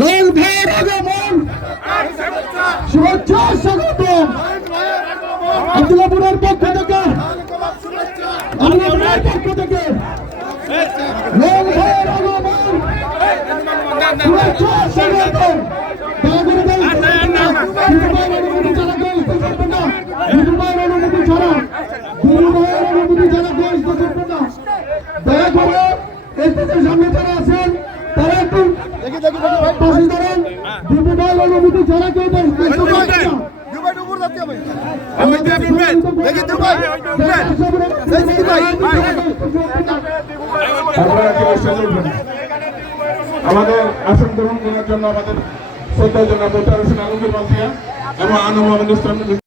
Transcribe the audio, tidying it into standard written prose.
লাল ভাইয়ের আগমন শুভেচ্ছা স্বাগতম আব্দুল্লাহপুরের পক্ষ থেকে আব্দুল্লাহপুরের পক্ষ থেকে লাল ভাইয়ের আগমন শুভেচ্ছা স্বাগতম সামনে যারা আছেন তারা একটু অনুমতি ছাড়া কেউ আমাদের আসন গ্রহণ করার জন্য আমাদের শ্রদ্ধা জন্য এবং আনন্দ